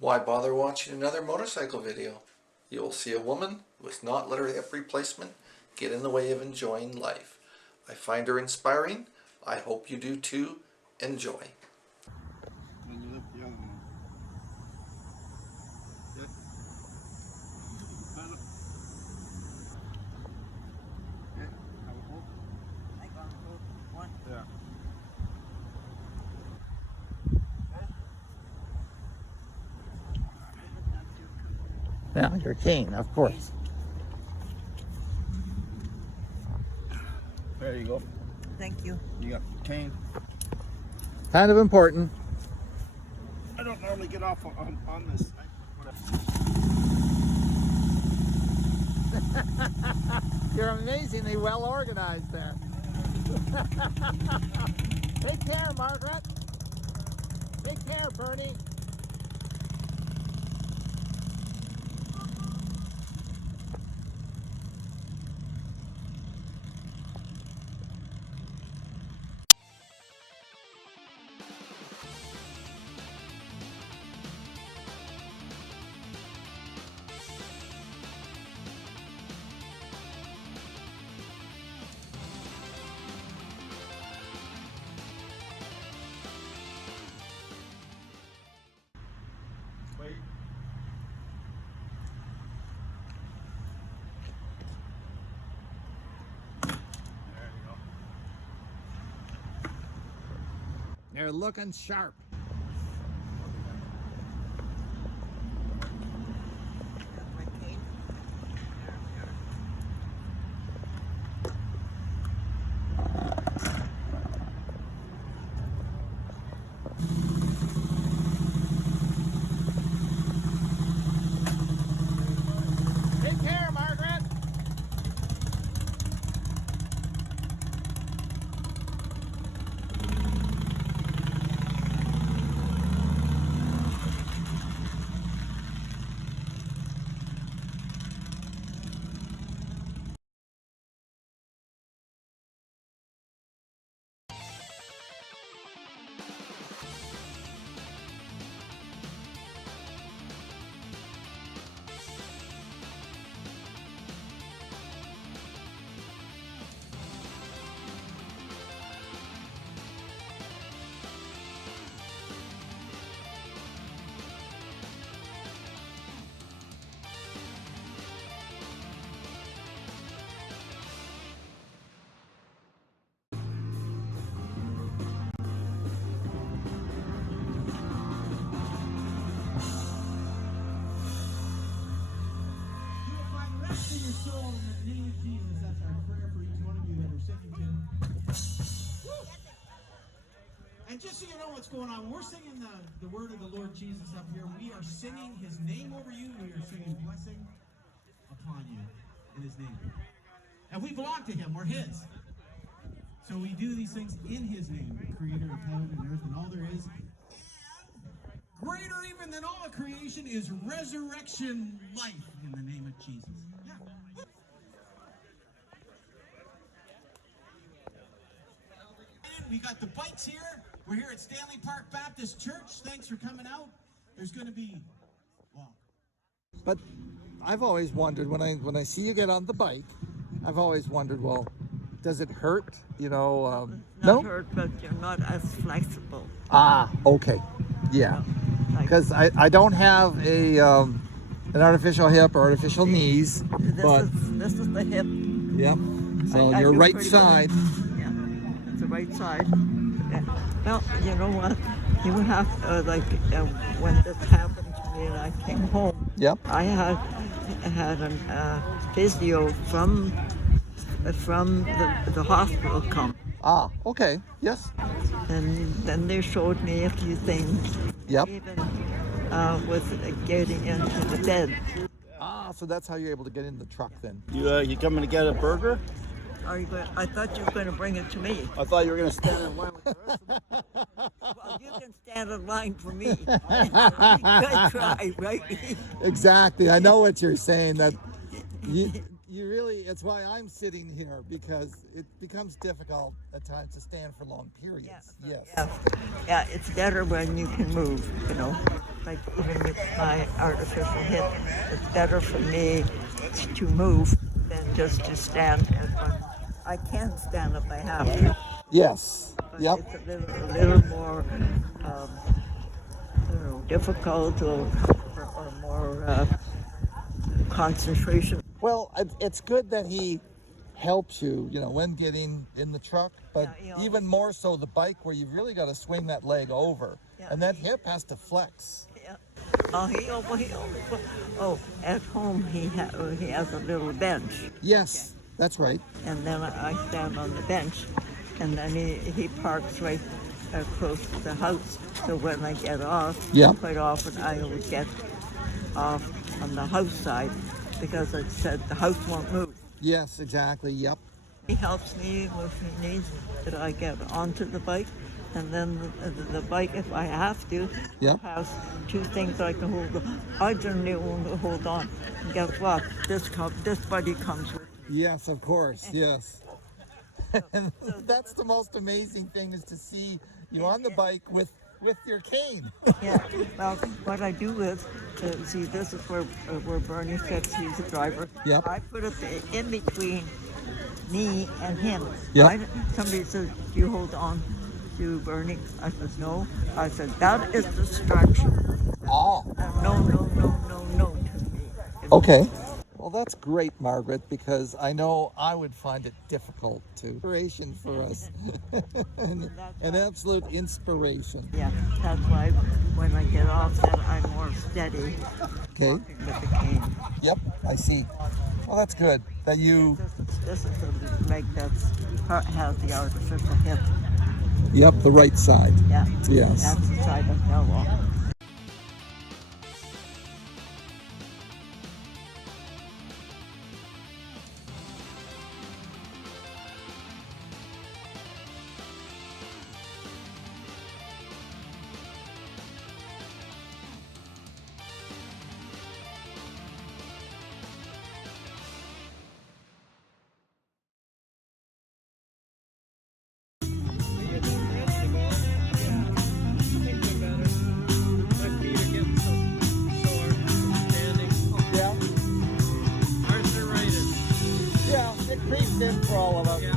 Why bother watching another motorcycle video? You'll see a woman who has not let her hip replacement get in the way of enjoying life. I find her inspiring. I hope you do too. Enjoy. Then you lift the other one. Good. Pedal. Okay. Have a hold. I got hold one. Yeah. Yeah, you're king, of course. There you go. Thank you. You got cane. Kind of important. I don't normally get off on this. You're amazingly well organized there. Take care, Margaret. Take care, Bernie. Wait. There you go. They're looking sharp. My cane. Take care, Margaret. Rest in your soul in the name of Jesus. That's our prayer for each one of you that we're singing to. And just so you know what's going on, we're singing the word of the Lord Jesus up here. We are singing his name over you. We are singing blessing upon you in his name. And we belong to him. We're his. So we do these things in his name, the creator of heaven and earth and all there is. Greater even than all of creation is resurrection life in the name of Jesus. Yeah. We got the bikes here. We're here at Stanley Park Baptist Church. Thanks for coming out. There's going to be, well, But I've always wondered when I see you get on the bike, I've always wondered, well, does it hurt? You know, Not hurt, but you're not as flexible. Ah, okay. Yeah. Like, Because I don't have a an artificial hip or artificial knees, but this is the hip. yep. So I your do right pretty side. good. Yeah, it's the right side. Yeah. Well, you know what? You have when this happened to me and I came home. Yep. I had a physio from the hospital come, Ah, okay. Yes. and then they showed me a few things. Yep. Even with getting into the bed. Ah, so that's how you're able to get in the truck then. You coming to get a burger? Are you going? I thought you were going to bring it to me. I thought you were gonna stand in line with the rest of them. Well, you can stand in line for me. I try, right? Exactly. I know what you're saying. That you you really, it's why I'm sitting here, because it becomes difficult at times to stand for long periods. Yes. Yeah, it's better when you can move, you know. Like even with my artificial hip, it's better for me to move than just to stand. I can stand if I have to, Yes. but Yep. it's a little more, I don't know, difficult or more concentration. Well, it's good that he helps you, you know, when getting in the truck, but Yeah, you know, even more so the bike, where you've really got to swing that leg over, Yeah. and that hip has to flex. Yeah. At home he has a little bench, Yes, that's right. and then I stand on the bench, and then he parks right close to the house. So when I get off, Yeah. quite often I will get off on the house side because it said the house won't move. Yes, exactly. Yep. He helps me with the needs that I get onto the bike, and then the bike, if I have to, Yep. has two things I can hold on. I generally want to hold on. And guess what? This buddy comes with. Yes, of course. Yes. And that's the most amazing thing, is to see you on the bike with your cane. Yeah. Well, what I do is, see, this is where Bernie sits. He's the driver. Yep. I put it in between me and him. Yep. Somebody says, "Do you hold on to Bernie?" I said, "No." I said, "That is distraction." Oh. No to me. Okay. Well, that's great, Margaret, because I know I would find it difficult to. Inspiration for us. An absolute inspiration. Yeah, that's why when I get off, then I'm more steady. Okay. Walking with the cane. Yep, I see. Well, that's good that you. This is the leg has the artificial hip. Yep, the right side. Yeah. Yes. That's the side I fell off. Yeah. Yeah, it creeps in for all of us. Yeah.